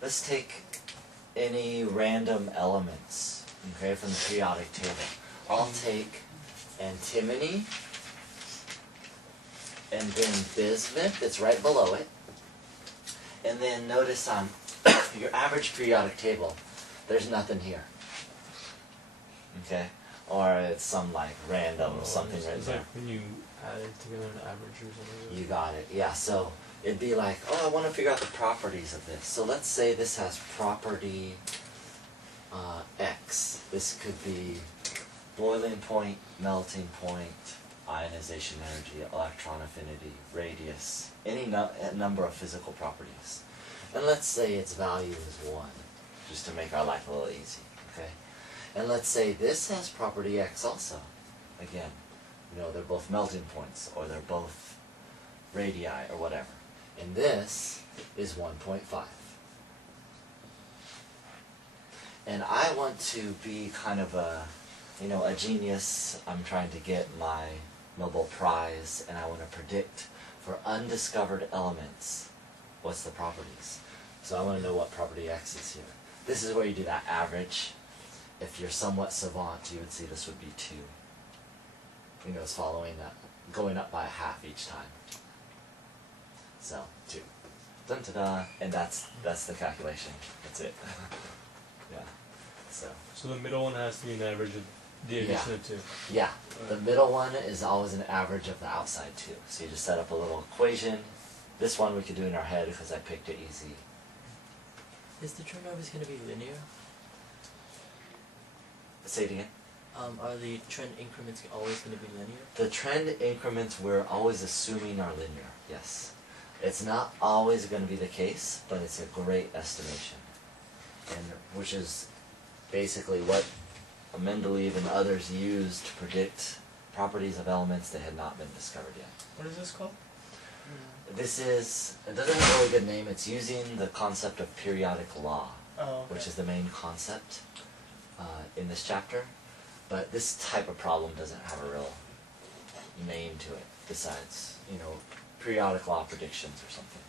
let's take any random elements, okay, from the periodic table. I'll take antimony, and then bismuth, it's right below it. And then notice on your average periodic table, there's nothing here. Okay? Or it's some like random something right it's there. like when you add it together an average or something. You got it. Yeah, so it'd be like, oh, I want to figure out the properties of this. So let's say this has property X. This could be boiling point, melting point, ionization energy, electron affinity, radius, any number of physical properties. And let's say its value is 1, just to make our life a little easy, okay? And let's say this has property X also. Again, you know, they're both melting points, or they're both radii, or whatever. And this is 1.5. And I want to be kind of a, you know, a genius. I'm trying to get my Nobel Prize, and I want to predict for undiscovered elements what's the properties. So I want to know what property X is here. This is where you do that average. If you're somewhat savant, you would see this would be 2. You know, it's following that, going up by a half each time. So 2. Dun da da, and that's the calculation. That's it. Yeah. So the middle one has to be an average of the addition of 2. Yeah. The middle one is always an average of the outside 2. So you just set up a little equation. This one we could do in our head because I picked it easy. Is the trend always going to be linear? Say it again. Are the trend increments always going to be linear? The trend increments we're always assuming are linear, yes. It's not always going to be the case, but it's a great estimation. And which is basically what Mendeleev and others used to predict properties of elements that had not been discovered yet. What is this called? This is, it doesn't have a really good name, it's using the concept of periodic law, which is the main concept in this chapter. But this type of problem doesn't have a real name to it, besides, you know, periodic law predictions or something.